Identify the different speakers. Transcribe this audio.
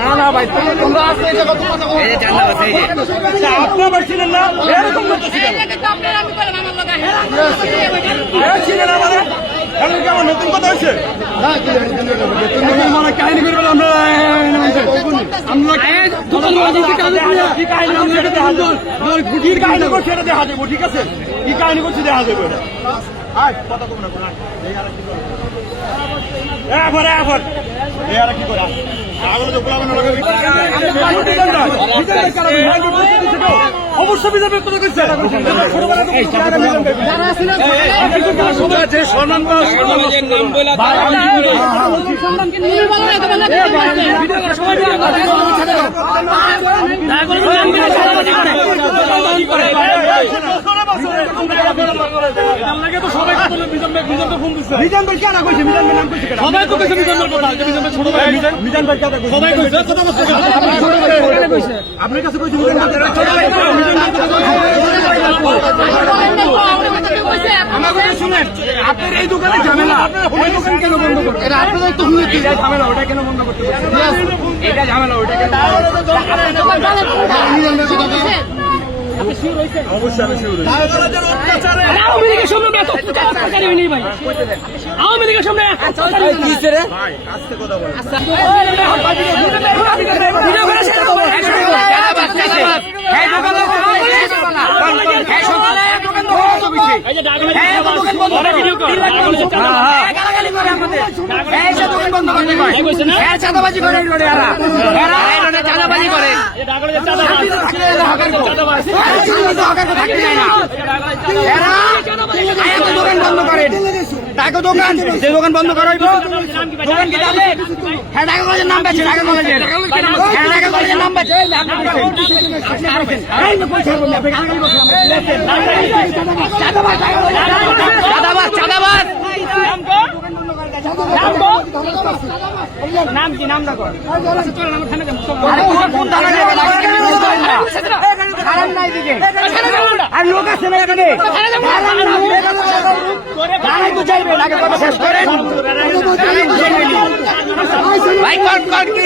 Speaker 1: না না ভাই তোমরা আসলে এটা কত কথা বলো?
Speaker 2: আপনি না এরকম ছিলেন আমারে এখন নতুন কথা হয়েছে
Speaker 1: মানে কাহিনী করবে না, আমরা
Speaker 2: ঠিক আছে? কি কাহিনী করছি দেখা যাবে অবশ্যই বিজয় কথা কইছে। যে সম্মান সম্মান ভাই, আমি কি বলি? মিজান ভাই কেন কইছে মিজান ভাই নাম কইছে কেন সবাই তো কইছে মিজান ভাই কথা মিজান ভাই ছোট ভাই মিজান মিজান ভাই কথা কইছে সবাই কইছে কত বছর কইছে আপনার কাছে কইছে মিজান ভাই ছোট ভাই মিজান ভাই শুনেন আপনার এই দোকানে ঝামেলা আপনার ওই দোকান কেন বন্ধ করতে
Speaker 1: এটা আপনাদের তো হুমকি
Speaker 2: এটা ঝামেলা ওটা কেন বন্ধ করতে এটা ঝামেলা ওটা কেন অবশ্যই আমি শিওর অত্যাচারে
Speaker 3: আওয়ামী লীগের সামনে এত অত্যাচারী হয়নি ভাই আওয়ামী লীগের সামনে ভিডিও করে শেয়ার করো। এই যে ডাকলে ওরা ভিডিও কর। গালাগালি করে আমাদের। এই কইছে না? এই ডাকলে যে চাঁদাবাজ। চাঁদাবাজ।
Speaker 2: দোকান যে দোকান বন্ধ করা দোকান কি যাবে হ্যাঁ ঢাকা কলেজের নাম বেছে ঢাকা কলেজের হ্যাঁ ঢাকা কলেজের নাম চাঁদাবাজ চাঁদাবাজ চাঁদাবাজ নাম কি নাম কোন কোন থানা যাবে নাকি কেন বলবেন না কারণ নাই দিকে আর লোক আছে না এখানে থানায় তো যাইবে আগে কথা শেষ করেন ভাই কট কট কি